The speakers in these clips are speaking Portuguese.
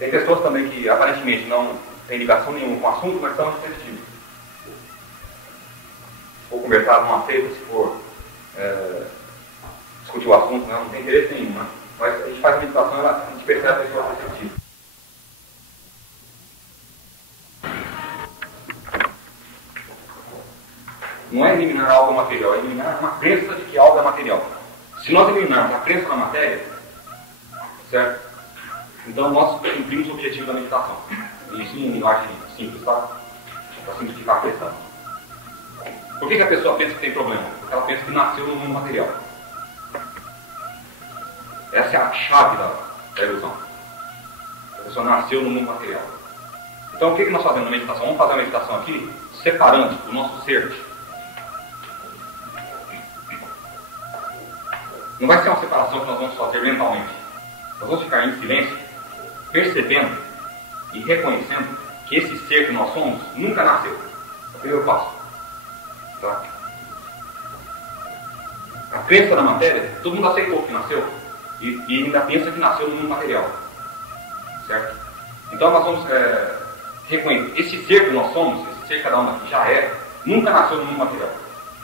Tem pessoas também que aparentemente não têm ligação nenhuma com o assunto, mas são receptivos. Se for conversar numa feita, se for discutir o assunto, não tem interesse nenhum, né? Mas a gente faz a meditação, a gente percebe a pessoa receptiva. Não é eliminar algo material, é eliminar uma crença de que algo é material. Se nós eliminarmos a crença na matéria, certo? Então nós cumprimos o objetivo da meditação. Isso em linguagem simples, tá? Para simplificar a questão. Por que a pessoa pensa que tem problema? Porque ela pensa que nasceu no mundo material. Essa é a chave da ilusão. A pessoa nasceu no mundo material. Então o que nós fazemos na meditação? Vamos fazer a meditação aqui, separando o nosso ser. Não vai ser uma separação que nós vamos fazer mentalmente. Nós vamos ficar em silêncio, percebendo e reconhecendo que esse ser que nós somos nunca nasceu. É o primeiro passo. Tá? A crença da matéria, todo mundo aceitou que nasceu e ainda pensa que nasceu no mundo material. Certo? Então nós vamos reconhecer, esse ser que nós somos, esse ser que cada um aqui já é, nunca nasceu no mundo material.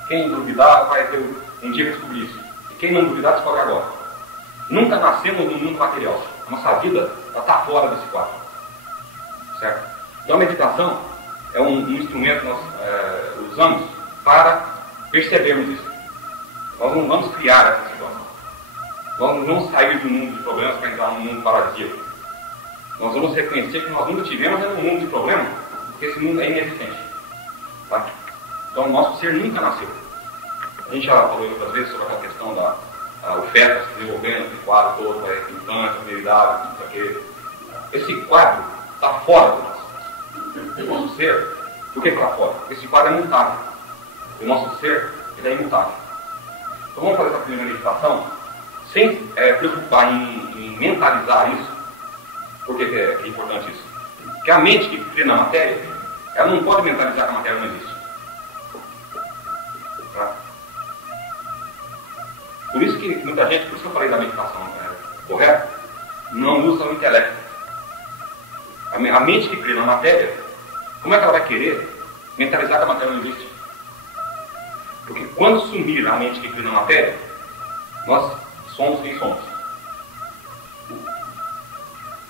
Quem duvidar vai ter um dia para descobrir isso. E quem não duvidar, descobre agora. Nunca nascemos no mundo material. A nossa vida está fora desse quadro. Certo? Então a meditação é um instrumento que nós usamos para percebermos isso. Nós não vamos criar essa situação. Nós não vamos sair do mundo de problemas para entrar num mundo paradisíaco. Nós vamos reconhecer que nós nunca tivemos um mundo de problemas, porque esse mundo é inexistente. Tá? Então o nosso ser nunca nasceu. A gente já falou outras vezes sobre aquela questão o feto se desenvolvendo, esse quadro todo, a infância, a virilidade, tudo aquilo. Esse quadro está fora do nosso. O nosso ser, por que está fora? Porque esse quadro é mutável. O nosso ser, ele é imutável. Então vamos fazer essa primeira meditação sem preocupar em mentalizar isso. Por que é importante isso? Porque a mente que crê na matéria, ela não pode mentalizar que a matéria não existe. Tá? Por isso que muita gente, por isso que eu falei da meditação correta, não usa o intelecto. A mente que crê na matéria, como é que ela vai querer mentalizar que a matéria não existe? Porque quando sumir a mente que crê na matéria, nós somos quem somos.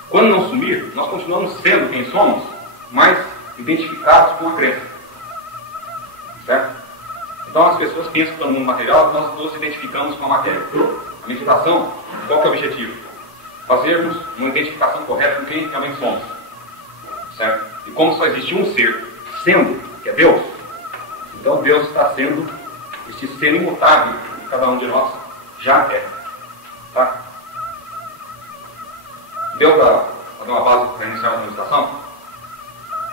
Quando não sumir, nós continuamos sendo quem somos, mas identificados com a crença. Certo? Então as pessoas pensam que no mundo material nós nos identificamos com a matéria. A meditação, qual que é o objetivo? Fazermos uma identificação correta com quem realmente somos. Certo? E como só existe um ser, sendo, que é Deus, então Deus está sendo esse ser imutável que cada um de nós já é. Tá? Deu para fazer uma base para iniciar a meditação?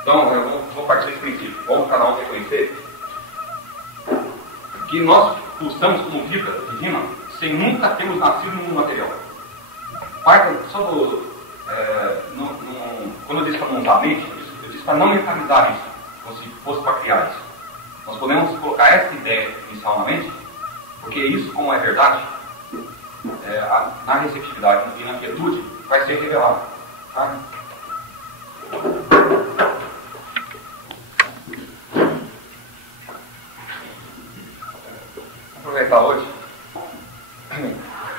Então eu vou partir desse princípio. Vamos cada um reconhecer que nós pulsamos como vida divina sem nunca termos nascido no mundo material. Só quando eu disse para montar a mente, eu disse para não mentalizar isso, como se fosse para criar isso. Nós podemos colocar essa ideia inicial na mente, porque isso, como é verdade, na receptividade e na quietude, vai ser revelado. Tá? Aproveitar hoje,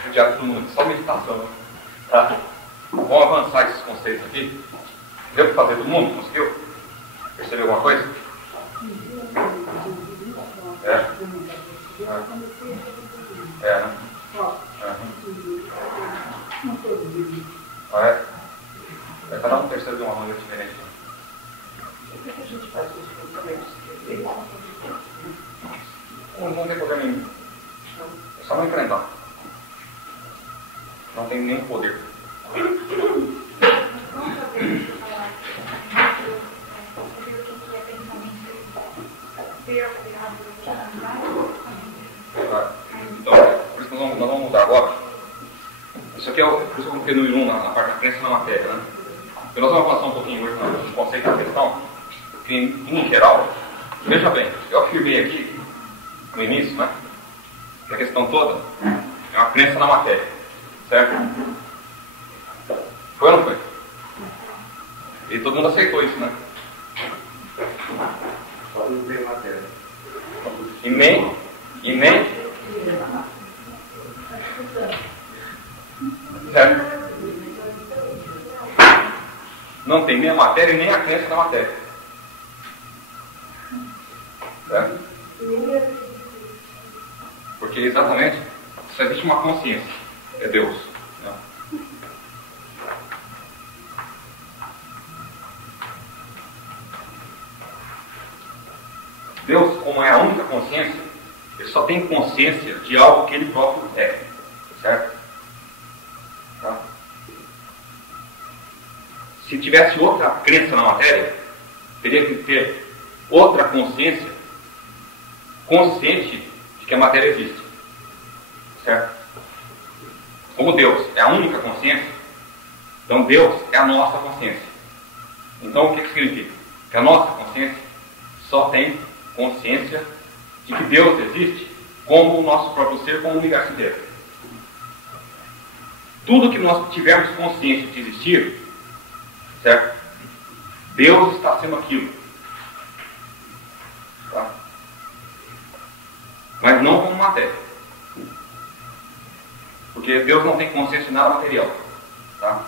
judiar todo mundo, só meditação. Tá? Vamos avançar esses conceitos aqui. Deu para fazer todo mundo? Conseguiu? Percebeu alguma coisa? Né? Cada um percebe de uma maneira diferente. Por que a gente faz isso também? Não tem problema nenhum. É só não enfrentar. Não tem nenhum poder. Então, por isso que nós vamos mudar agora. Isso aqui por isso que eu coloquei no I1 na parte da crença na matéria, né? Porque nós vamos avançar um pouquinho hoje no conceito da questão, que em geral, veja bem, eu afirmei aqui no início, né? Que a questão toda é uma crença na matéria, certo? Foi ou não foi? E todo mundo aceitou isso, né? Só não tem matéria. E nem certo? Não tem nem a matéria e nem a crença da matéria. Certo? Porque exatamente só existe uma consciência, é Deus. Né? Deus, como é a única consciência, ele só tem consciência de algo que ele próprio é. Certo? Tá? Se tivesse outra crença na matéria, teria que ter outra consciência consciente de que a matéria existe. Certo? Como Deus é a única consciência, então Deus é a nossa consciência. Então o que significa? Que a nossa consciência só tem consciência de que Deus existe como o nosso próprio ser, como o universo inteiro. Tudo que nós tivermos consciência de existir, certo? Deus está sendo aquilo. Tá? Mas não como matéria. Porque Deus não tem consciência de nada material. Tá?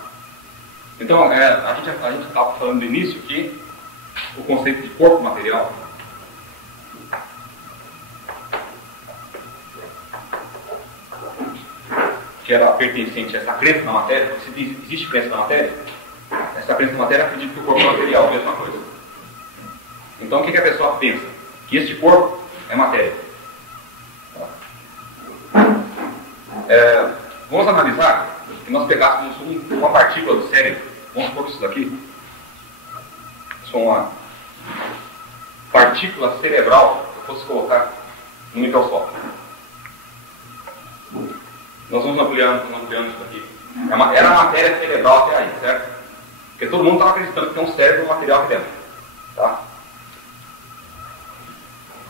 Então, a gente estava falando no início que o conceito de corpo material que era pertencente a essa crença na matéria, se existe crença na matéria, essa crença na matéria acredita que o corpo material é a mesma coisa. Então, o que a pessoa pensa? Que este corpo é matéria. Vamos analisar que nós pegássemos uma partícula do cérebro, vamos supor que isso daqui, isso é uma partícula cerebral, que eu fosse colocar no microscópio. Nós vamos ampliando isso daqui. Era a matéria cerebral até aí, certo? Porque todo mundo estava acreditando que tem um cérebro material aqui dentro. Tá?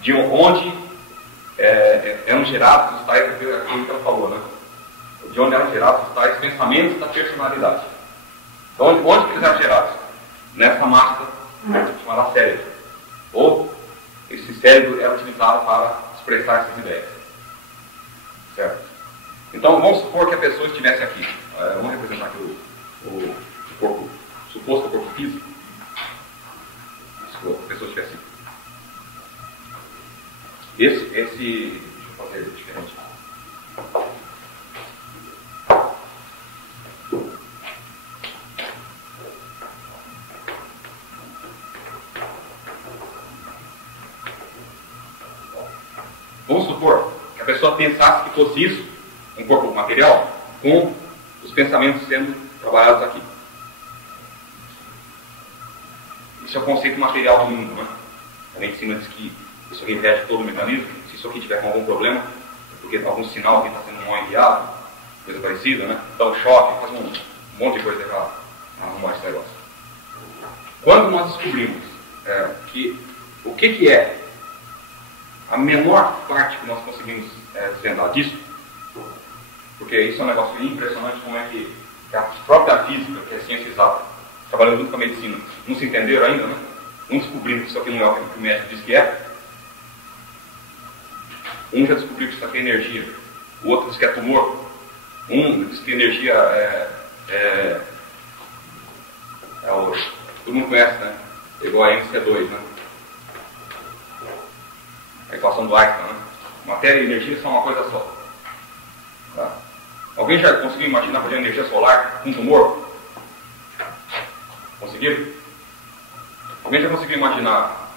De onde eram gerados os tais, aquilo que ela falou, né? De onde eram gerados os tais pensamentos da personalidade. Então, onde que eles eram gerados? Nessa massa chamada cérebro. Ou esse cérebro era utilizado para expressar essas ideias. Certo? Então, vamos supor que a pessoa estivesse aqui. Vamos representar aqui o corpo, o suposto corpo físico. Se a pessoa estivesse aqui. Deixa eu fazer diferente. Vamos supor que a pessoa pensasse que fosse isso, um corpo material, com os pensamentos sendo trabalhados aqui. Isso é o conceito material do mundo, né? A medicina diz que isso aqui rege todo o mecanismo. Se isso aqui tiver com algum problema, porque algum sinal aqui está sendo mal enviado, coisa parecida, né? Dá um choque, faz um monte de coisa para arrumar esse negócio. Quando nós descobrimos que o que é a menor parte que nós conseguimos desvendar disso, porque isso é um negócio impressionante, como é que a própria física, que é a ciência exata, trabalhando junto com a medicina, não se entenderam ainda, né? Não descobriram que isso aqui não é o que o médico diz que é. Um já descobriu que isso aqui é energia, o outro diz que é tumor, um diz que energia todo mundo conhece, né? Igual a MC2, né? A equação do Einstein, né? Matéria e energia são uma coisa só. Tá? Alguém já conseguiu imaginar fazer energia solar com tumor? Conseguiram? Alguém já conseguiu imaginar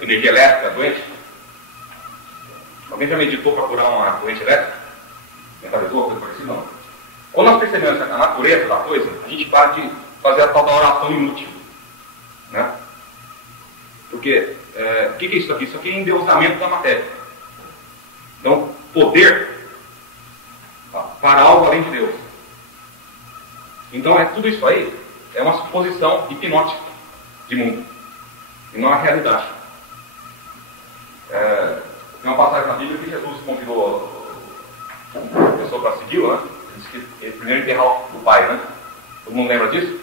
energia elétrica doente? Alguém já meditou para curar uma doente elétrica? Mentalizou, coisa parecida? Não. Quando nós percebemos a natureza da coisa, a gente para de fazer a tal da oração inútil. Né? Porque, o que é isso aqui? Isso aqui é endeusamento da matéria. Então, poder para algo além de Deus. Então, tudo isso aí é uma suposição hipnótica de mundo. E não a realidade. Tem uma passagem na Bíblia que Jesus convidou a pessoa para segui-lo, né? Ele disse que ele primeiro enterrar o pai, né? Todo mundo lembra disso?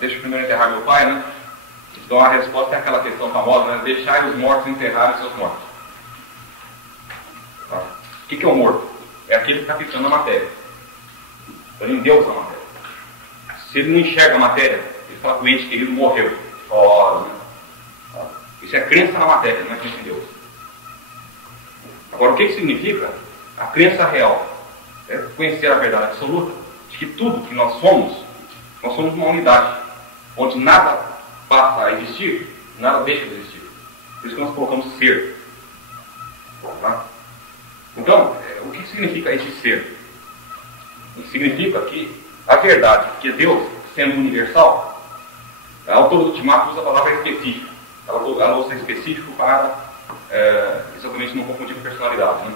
deixa eu primeiro enterrar meu pai, né? Então a resposta é aquela questão famosa, né? Deixar os mortos enterrarem seus mortos. Tá? O que é o morto? É aquele que está fixando a matéria. Então ele endeusa a matéria. Se ele não enxerga a matéria, ele fala que o ente querido morreu. Né? Tá? Isso é crença na matéria, não é crença em Deus. Agora, o que significa a crença real? É conhecer a verdade absoluta de que tudo que nós somos uma unidade, onde nada passa a existir, nada deixa de existir. Por isso que nós colocamos ser. Tá? Então, o que significa esse ser? Significa que a verdade, que Deus, sendo universal, a autora do Ultimato usa a palavra específica. Ela usa específico para exatamente não confundir com personalidade, né?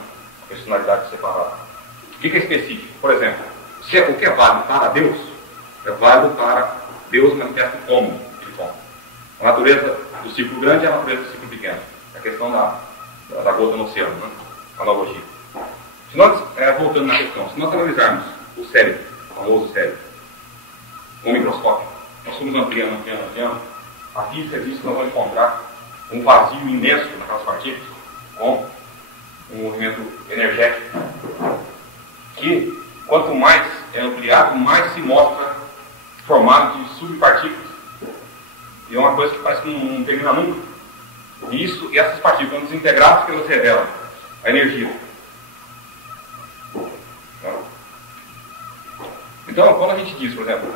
Personalidade separada. O que é específico? Por exemplo, o que é válido para Deus, é válido para Deus manifesto como. A natureza do ciclo grande é a natureza do ciclo pequeno. É a questão da gota no oceano, né? Analogia. Se nós, voltando na questão, se nós analisarmos o cérebro, o famoso cérebro, com o microscópio, nós fomos ampliando, a física diz que nós vamos encontrar um vazio imenso naquelas partículas, com um movimento energético, que quanto mais é ampliado, mais se mostra formado de subpartículas. E é uma coisa que parece que não termina nunca. E essas partículas, quando desintegradas, que elas revelam a energia. Então, quando a gente diz, por exemplo,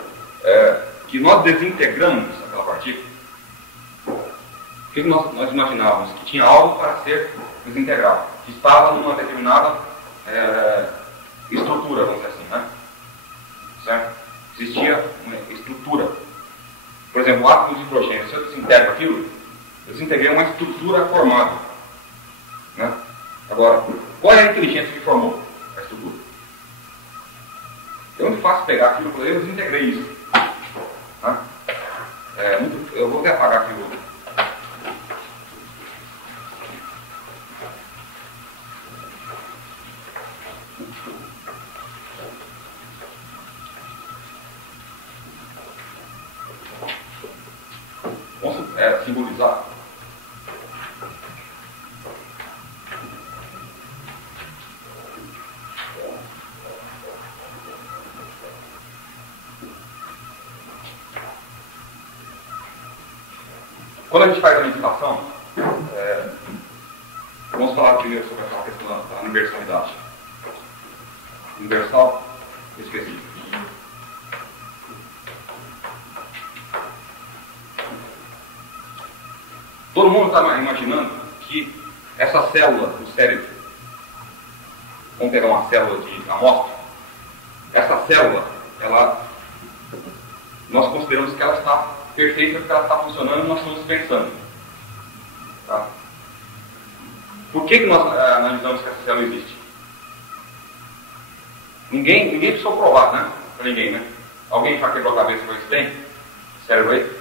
que nós desintegramos aquela partícula, o que nós imaginávamos? Que tinha algo para ser desintegrado, que estava numa determinada estrutura, vamos dizer assim, né? Certo? Existia uma estrutura. Por exemplo, o átomo de hidrogênio, se eu desintegro aquilo, eu desintegrei uma estrutura formada. Né? Agora, qual é a inteligência que formou a estrutura? É muito fácil pegar aquilo e eu desintegrei isso. Né? Eu vou até apagar aqui o... Vamos simbolizar. Quando a gente faz a meditação, vamos falar primeiro sobre aquela questão da universalidade. Universal e específico. Todo mundo está imaginando que essa célula do cérebro, vamos pegar uma célula de amostra, essa célula, nós consideramos que ela está perfeita porque ela está funcionando e nós estamos pensando. Tá? Por que nós analisamos que essa célula existe? Ninguém precisou provar, né? Para ninguém, né? Alguém já quebrou a cabeça para isso tem? Cérebro aí?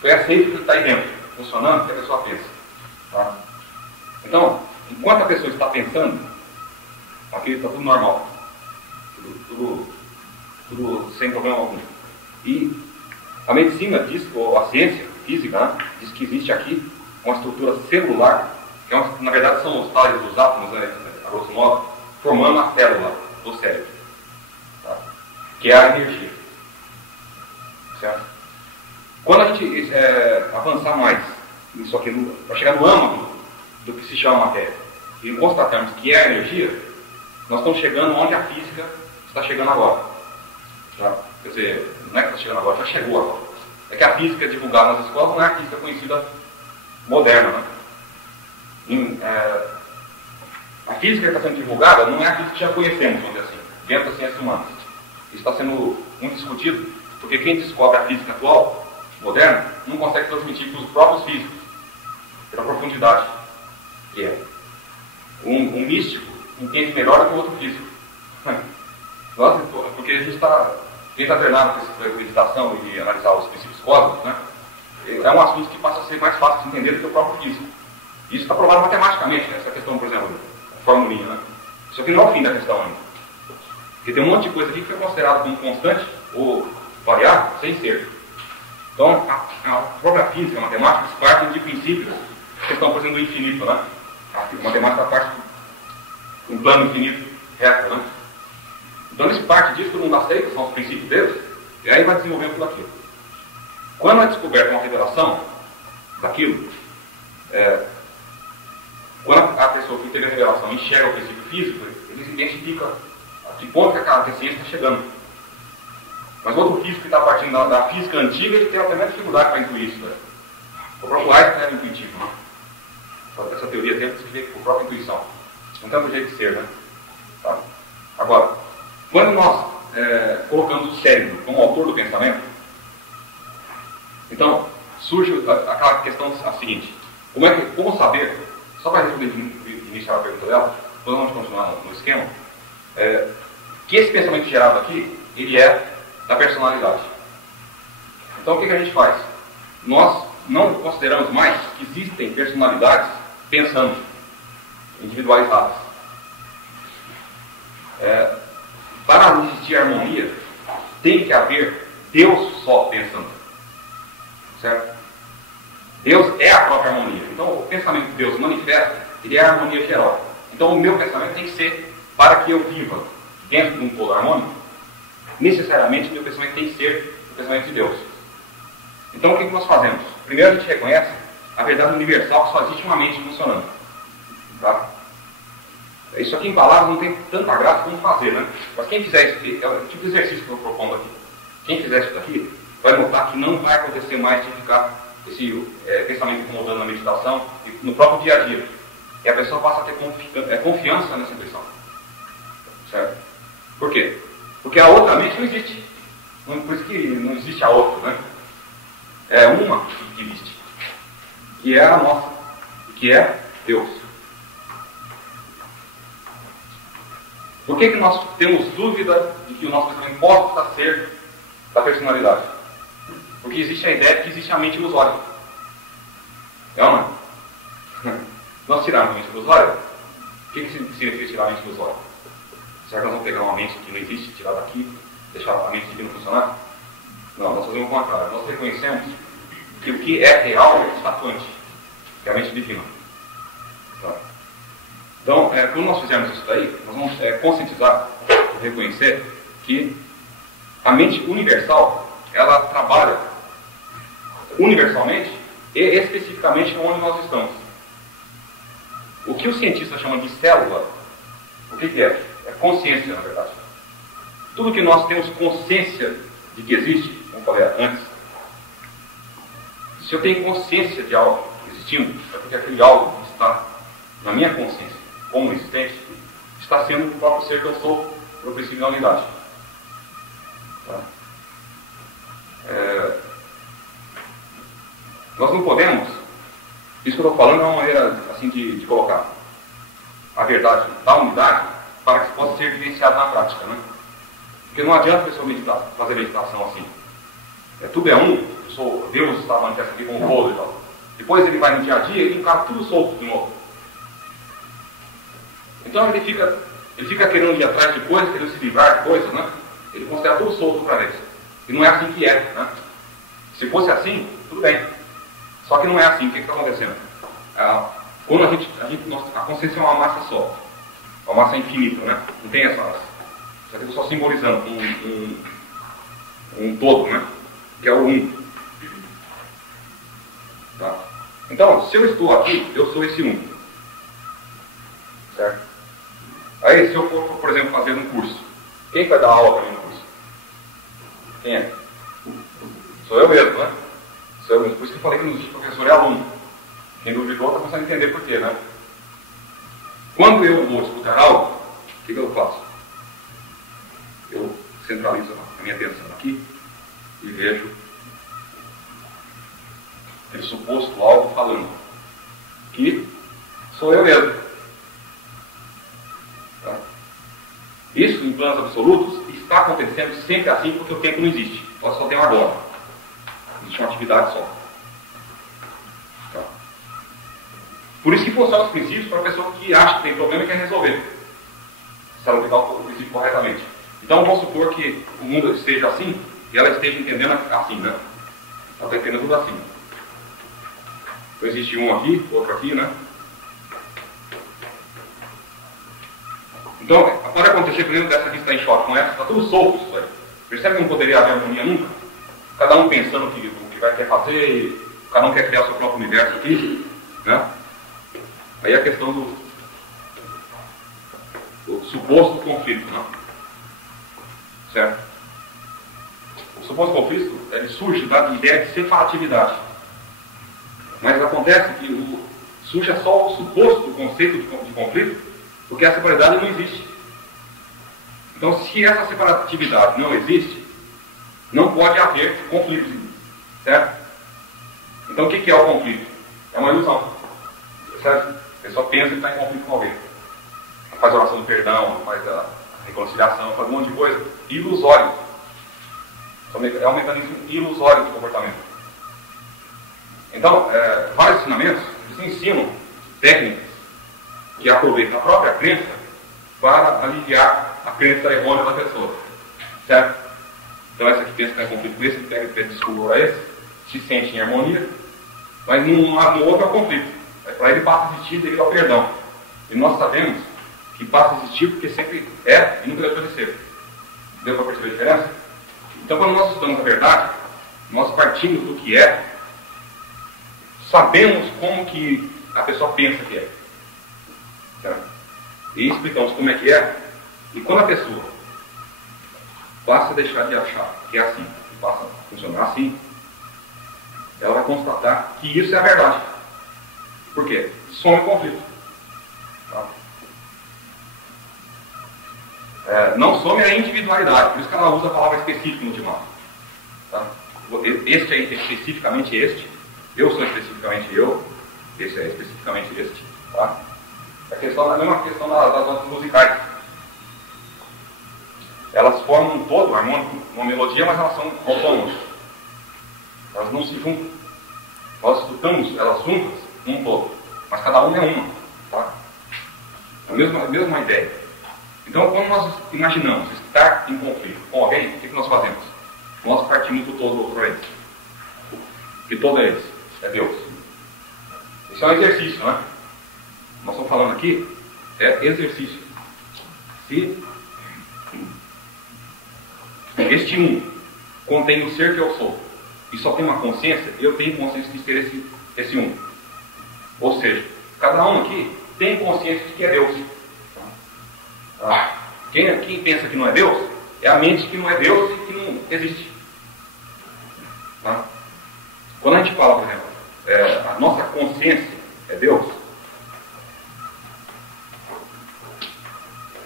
Foi aceito que está aí dentro, funcionando, que a pessoa pensa. Tá? Então, enquanto a pessoa está pensando, aqui está tudo normal. Tudo sem problema algum. E a medicina diz, ou a ciência física, né, diz que existe aqui uma estrutura celular, que na verdade são os tais dos átomos, né, a grosso modo, formando a célula do cérebro. Tá? Que é a energia. Certo? Quando a gente avançar mais isso aqui, para chegar no âmago do que se chama matéria, e constatarmos que é a energia, nós estamos chegando onde a física está chegando agora. Tá? Quer dizer, não é que está chegando agora, já chegou agora. É que a física divulgada nas escolas não é a física conhecida moderna. Né? A física que está sendo divulgada não é a física que já conhecemos, vamos dizer assim, dentro das ciências humanas. Isso está sendo muito discutido, porque quem descobre a física atual, moderna, não consegue transmitir para os próprios físicos, pela profundidade que é. Um místico entende melhor do que o outro físico. Nossa, porque a gente está... Quem está treinado com essa meditação e analisar os princípios cósmicos, né, é um assunto que passa a ser mais fácil de entender do que o próprio físico. Isso está provado matematicamente, né, essa questão, por exemplo, a formulinha. Né? Isso aqui não é o fim da questão ainda. Porque tem um monte de coisa aqui que foi considerado como constante ou variável, sem ser. Então, a própria física, a matemática, eles partem de princípios que estão, por exemplo, do infinito, né? A matemática parte de um plano infinito reto, né? Então, eles partem disso, todo mundo aceita, são os princípios deles, e aí vai desenvolvendo tudo aquilo. Quando é descoberta uma revelação daquilo, quando a pessoa que teve a revelação enxerga o princípio físico, eles identificam a que ponto que aquela ciência está chegando. Mas outro físico que está partindo da física antiga, ele tem até mais dificuldade para intuir isso. Né? O próprio Einstein era intuitivo, né? Essa teoria dele se vê com a própria intuição. Não tem outro jeito de ser, né? Tá? Agora, quando nós colocamos o cérebro como autor do pensamento, então surge aquela questão seguinte: como saber, só para responder iniciar a pergunta dela, depois vamos continuar no esquema, que esse pensamento gerado aqui, ele é da personalidade. Então o que a gente faz? Nós não consideramos mais que existem personalidades pensando, individualizadas. Para existir harmonia, tem que haver Deus só pensando. Certo? Deus é a própria harmonia. Então o pensamento que Deus manifesta, ele é a harmonia geral. Então o meu pensamento tem que ser, para que eu viva dentro de um todo harmônico, necessariamente o meu pensamento tem que ser o pensamento de Deus. Então o que nós fazemos? Primeiro a gente reconhece a verdade universal, que só existe uma mente funcionando. Tá? Isso aqui em palavras não tem tanta graça como fazer, né? Mas quem fizer isso, é o tipo de exercício que eu estou propondo aqui. Quem fizer isso daqui, vai notar que não vai acontecer mais de ficar esse pensamento incomodando na meditação e no próprio dia a dia. E a pessoa passa a ter confiança nessa intuição. Certo? Por quê? Porque a outra mente não existe. Por isso que não existe a outra, né? É uma que existe. Que é a nossa. Que é Deus. Por que nós temos dúvida de que o nosso pensamento possa ser da personalidade? Porque existe a ideia de que existe a mente ilusória. É ou não? Nós tirarmos a mente ilusória, o que significa tirar a mente ilusória? Será que nós vamos pegar uma mente que não existe, tirar daqui, deixar a mente divina funcionar? Não, nós fazemos o contrário. Nós reconhecemos que o que é real está atuante, que é a mente divina. Tá? Então, quando nós fizermos isso daí, nós vamos conscientizar e reconhecer que a mente universal, ela trabalha universalmente e especificamente onde nós estamos. O que o cientista chama de célula, o que é? É consciência, na verdade. Tudo que nós temos consciência de que existe, como eu falei antes, se eu tenho consciência de algo existindo, é porque aquele algo que está na minha consciência como existente, está sendo o próprio ser que eu sou, pelo princípio da unidade. Tá? Nós não podemos, isso que eu estou falando é uma maneira assim de colocar a verdade da unidade para que possa ser vivenciado na prática, né? Porque não adianta a pessoa fazer meditação assim. Tudo é um, Deus está manifestando aqui como um todo e tal. Depois ele vai no dia a dia e encara tudo solto de novo. Então ele fica querendo ir atrás de coisas, querendo se livrar de coisas, né? Ele considera tudo solto outra vez. E não é assim que é, né? Se fosse assim, tudo bem. Só que não é assim. O que está acontecendo? Quando a consciência é uma massa só, uma massa infinita, né? Não tem essa. Isso aqui só simbolizando um todo, né? Que é o um. Tá? Então, se eu estou aqui, eu sou esse um. Certo? Aí, se eu for, por exemplo, fazer um curso, quem vai dar aula para mim no curso? Quem é? Sou eu mesmo, né? Sou eu mesmo. Por isso que eu falei que não existe professor e aluno. Quem duvidou está começando a entender por quê, né? Quando eu vou escutar algo, o que eu faço? Eu centralizo a minha atenção aqui e vejo aquele suposto algo falando. Que sou eu mesmo. Tá? Isso, em planos absolutos, está acontecendo sempre assim porque o tempo não existe. Nós só temos agora. Existe uma atividade só. Tá? Por isso que funcionam os princípios para a pessoa que acha que tem problema e quer resolver. Se ela aplicar o princípio corretamente. Então vamos supor que o mundo esteja assim e ela esteja entendendo assim, né? Ela está entendendo tudo assim. Então existe um aqui, outro aqui, né? Então, pode acontecer, por exemplo, dessa aqui está em choque com essa, está tudo solto isso aí. Percebe que não poderia haver harmonia nunca? Cada um pensando o que vai querer fazer, e cada um quer criar o seu próprio universo aqui, né? Aí a questão do suposto conflito, né? Certo? O suposto conflito, ele surge da ideia de separatividade. Mas acontece que surge só o suposto conceito de conflito, porque a separatividade não existe. Então, se essa separatividade não existe, não pode haver conflito. Certo? Então, o que é o conflito? É uma ilusão. Certo? A pessoa pensa que está em conflito com alguém. Faz a oração do perdão, faz a reconciliação, faz um monte de coisa ilusório. É um mecanismo ilusório de comportamento. Então, vários ensinamentos eles ensinam técnicas que aproveitam a própria crença para aliviar a crença errônea da pessoa. Certo? Então, essa que pensa que está em conflito com esse, pega e pede desculpa a esse, se sente em harmonia, mas no outro é o conflito. Para ele passa a existir devido ao perdão. E nós sabemos que passa a existir porque sempre é e nunca deixou de ser. Deu para perceber a diferença? Então, quando nós estudamos a verdade, nós partimos do que é, sabemos como que a pessoa pensa que é. Certo? E explicamos como é que é, e quando a pessoa passa a deixar de achar que é assim, e passa a funcionar assim, ela vai constatar que isso é a verdade. Por quê? Some o conflito. Tá? Não some a individualidade, por isso que ela usa a palavra específica no ultimato. Tá? Este é especificamente este, eu sou especificamente eu, esse é especificamente este. Tá? A mesma questão das notas musicais. Elas formam um todo harmônico, uma melodia, mas elas são autônomas. Elas não se juntam. Nós escutamos elas juntas num todo, mas cada uma é uma. Tá? É a mesma ideia. Então, quando nós imaginamos estar em conflito com alguém, o que nós fazemos? Nós partimos do todo para eles. Que todo é eles. É Deus. Isso é um exercício, né? Nós estamos falando aqui, é exercício. Se este um contém o ser que eu sou, e só tem uma consciência, eu tenho consciência de ser esse um. Ou seja, cada um aqui tem consciência de que é Deus. Quem pensa que não é Deus, é a mente que não é Deus e que não existe. Tá? Quando a gente fala, por exemplo, a nossa consciência é Deus,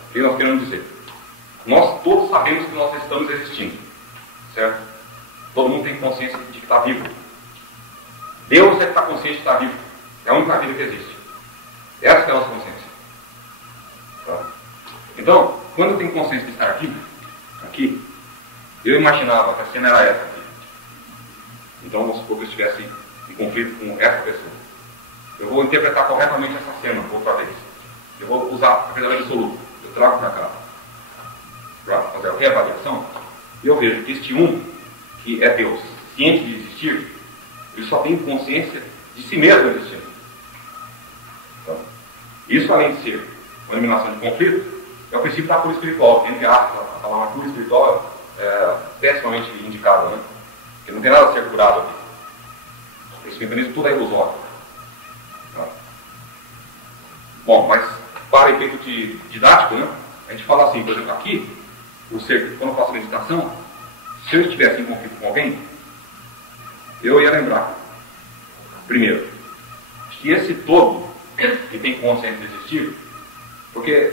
o que nós queremos dizer? Nós todos sabemos que nós estamos existindo, certo? Todo mundo tem consciência de que está vivo. Deus é que está consciente de estar vivo. É a única vida que existe. Essa é a nossa consciência. Tá? Então, quando eu tenho consciência de estar vivo, aqui, eu imaginava que a cena era essa aqui. Então, vamos supor que eu estivesse em conflito com essa pessoa. Eu vou interpretar corretamente essa cena outra vez. Eu vou usar a verdade absoluta. Eu trago para cá, para fazer a reavaliação, e eu vejo que este um, que é Deus, ciente de existir, ele só tem consciência de si mesmo existindo. Então, isso, além de ser uma eliminação de conflito, é o princípio da cura espiritual. Entre aspas, a palavra cura espiritual é pessimamente indicada, né? Porque não tem nada a ser curado aqui. Esse mecanismo tudo é ilusório. Tá? Bom, mas para efeito didático, né? A gente fala assim, por exemplo, aqui, o ser, quando eu faço meditação, se eu estivesse em conflito com alguém, eu ia lembrar, primeiro, que esse todo que tem consciência de existir, porque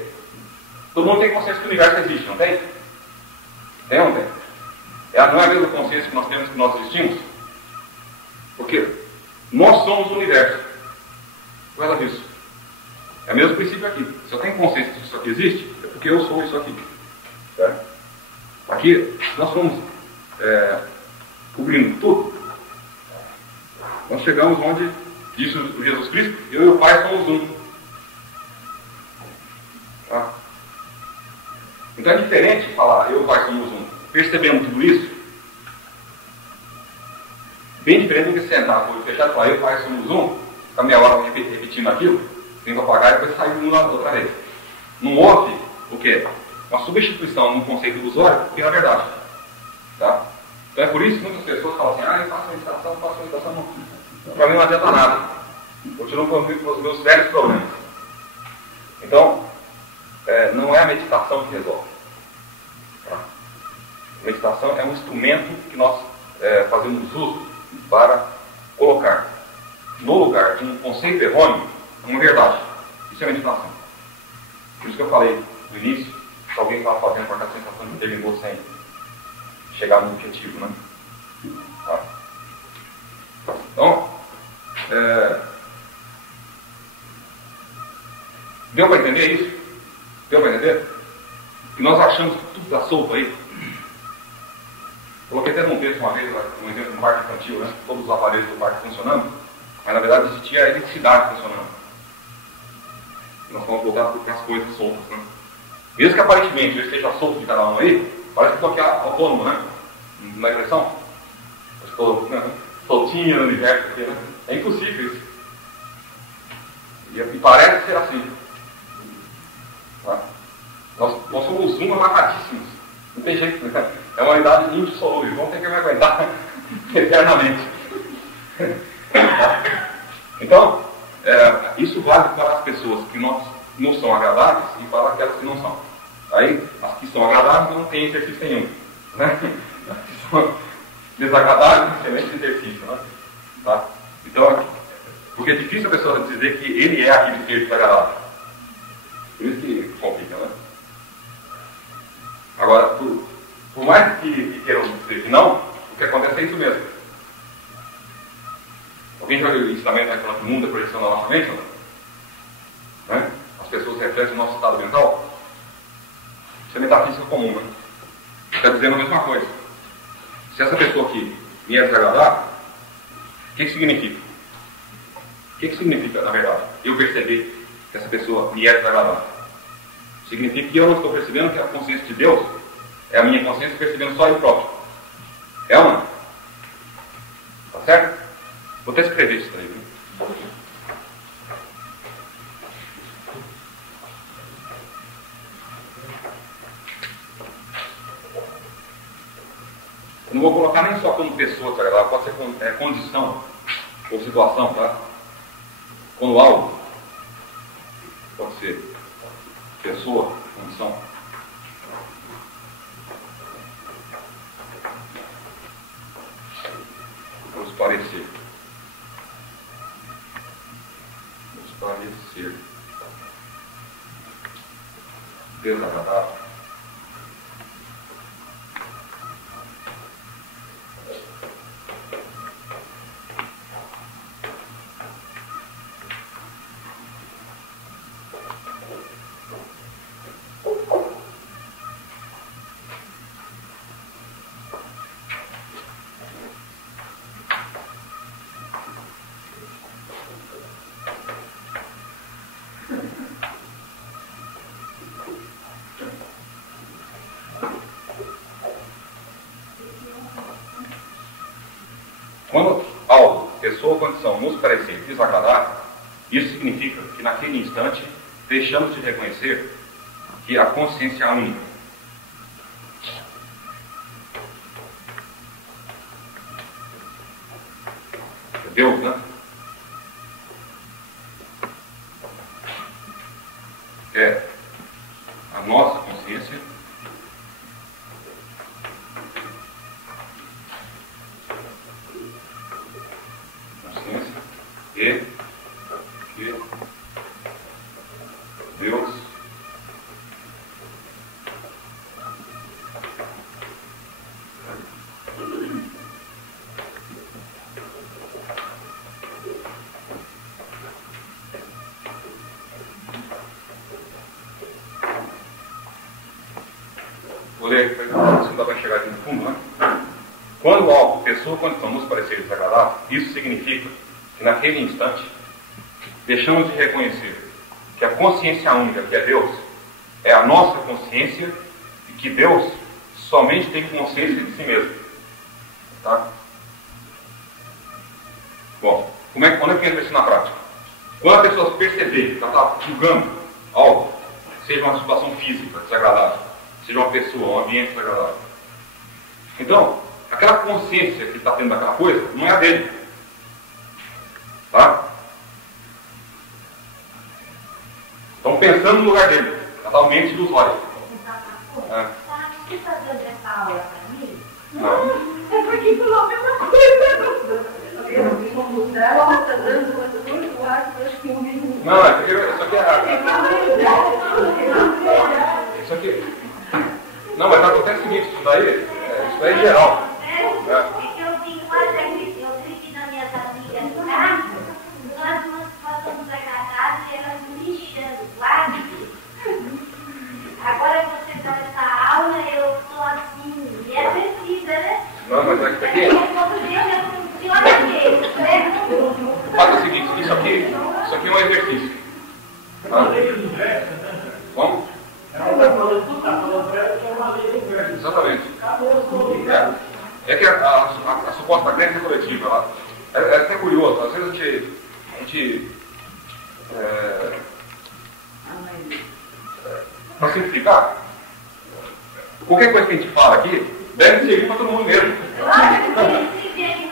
todo mundo tem consciência que o universo existe, não tem? Tem ou não tem? Não é a mesma consciência que nós temos que nós existimos? Porque nós somos o universo. Por causa disso. É o mesmo princípio aqui. Se eu tenho consciência de que isso aqui existe, é porque eu sou isso aqui. Certo? Aqui, nós somos cobrindo tudo. Nós chegamos onde disse o Jesus Cristo, eu e o Pai somos um. Tá? Então é diferente de falar eu e o Pai somos um. Percebendo tudo isso, Bem diferente do que sentar, foi fechado e falar, eu faço no Zoom, ficar meia hora repetindo aquilo, tem que apagar e depois sair de um lado outra vez. Não houve o quê? Uma substituição no conceito do usuário pela verdade. Tá? Então é por isso que muitas pessoas falam assim, eu faço meditação, não. Para mim não adianta nada. Continuo com os meus velhos problemas. Então, não é a meditação que resolve. Tá? A meditação é um instrumento que nós fazemos uso para colocar no lugar de um conceito errôneo uma verdade. Isso é meditação. Por isso que eu falei no início, se alguém estava fazendo com a sensação que terminou sem chegar no objetivo, né? Tá? Então, deu para entender isso? Deu para entender? Que nós achamos que tudo está solto aí. Coloquei até num texto uma vez, um exemplo no parque infantil, né? Todos os aparelhos do parque funcionando, mas na verdade existia a eletricidade funcionando. E nós estamos voltados para as coisas soltas, né? Mesmo que aparentemente eu esteja solto de cada um aí, parece que estou aqui autônomo, né? Não é impressão? Eu estou soltinho no universo aqui, né? É impossível isso. E parece ser assim. Tá? Nós somos amarradíssimos. Não tem jeito, né? É uma unidade indissolúvel. Vamos ter que me aguentar eternamente. Tá? Então, isso vale para as pessoas que não são agradáveis e para aquelas que não são. Aí, as que são agradáveis não têm exercício nenhum. Né? As que são desagradáveis, excelente exercício. Né? Tá? Então, porque é difícil a pessoa dizer que ele é aquele ser desagradável. Por isso que complica, né? Agora, por mais que queiram dizer que não, o que acontece é isso mesmo. Alguém já viu o ensinamento daquela que o mundo é projeção da nossa mente? Né? As pessoas refletem o nosso estado mental. Isso é metafísica comum, né? Está dizendo a mesma coisa. Se essa pessoa aqui me é desagradável, o que significa? O que significa, na verdade, eu perceber que essa pessoa me é desagradável? Significa que eu não estou percebendo que a consciência de Deus é a minha consciência percebendo só eu próprio. É ou não? Tá certo? Vou até escrever isso aí, viu? Eu não vou colocar nem só como pessoa desagradável, pode ser condição ou situação, tá? Quando algo, pode ser pessoa, condição. Vamos parecer. Desagradável. Quando algo, pessoa ou condição nos parecer desagradável, isso significa que naquele instante deixamos de reconhecer que a consciência é única. É Deus, né? É a nossa consciência e que Deus vou ler, você ainda vai chegar aqui no fundo, né? Quando algo, pessoa, condição nos parecer desagradável, isso significa que naquele instante deixamos de reconhecer que a consciência única, que é Deus, é a nossa consciência e que Deus somente tem consciência de si mesmo. Tá? Bom, quando é que entra isso na prática? Quando a pessoa perceber que ela está julgando algo, seja uma situação física desagradável, seja uma pessoa, um ambiente desagradável. Então, aquela consciência que está tendo daquela coisa, não é a dele. Tá? Estão pensando no lugar dele. Totalmente ilusório. Você está dando essa aula para mim? Não. É porque falou a mesma coisa. Como dela, está dando uma coisa, eu acho que eu mesmo. Não, isso aqui é errado. Isso aqui. Não, mas acontece o seguinte, isso daí é geral. Eu tenho quase acredito nas minhas amigas lá, nós uma situação desagradável e elas me lixando, claro. Agora você dá essa aula, eu estou assim, e é precisa, né? Não, mas isso aqui. Todo dia eu funciona mesmo, né? Faça o seguinte, isso aqui é um exercício. Tá? Vamos? Exatamente. É que a suposta crença coletiva, é até curioso, às vezes a gente para simplificar, qualquer coisa que a gente fala aqui, deve servir para todo mundo mesmo. Eu acho que se